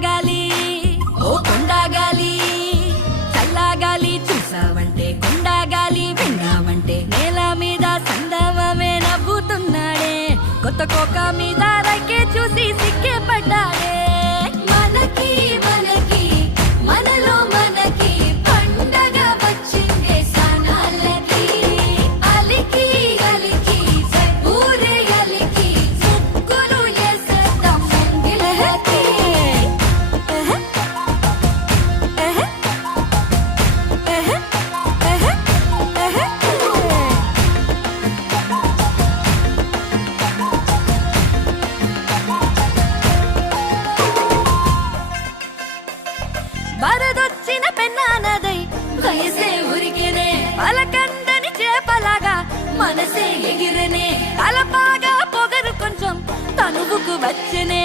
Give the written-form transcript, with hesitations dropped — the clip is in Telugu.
కొండగాలి ఓ కొండగాలి చల్లగాలి చూసావంటే కొండగాలి విన్నావంటే నేల మీద సందవమే నవ్వుతున్నాడే కొత్త కోక మీద రక్కే చూసి సిక్కే పడ్డాడే మనకి మనకి మనలో మనకి పండగ వచ్చిందే సనాలకి అలికి అలికి ఊరే అలికి ముక్కులు వేసేద్దాం ముంగిలకి వరదొచ్చిన పెన్నానదై వయసే ఉరికినే పలకందని చేపలాగా మనసే ఎగిరనే తలపాగా పొగరు కొంచెం తనువుకు వచ్చనే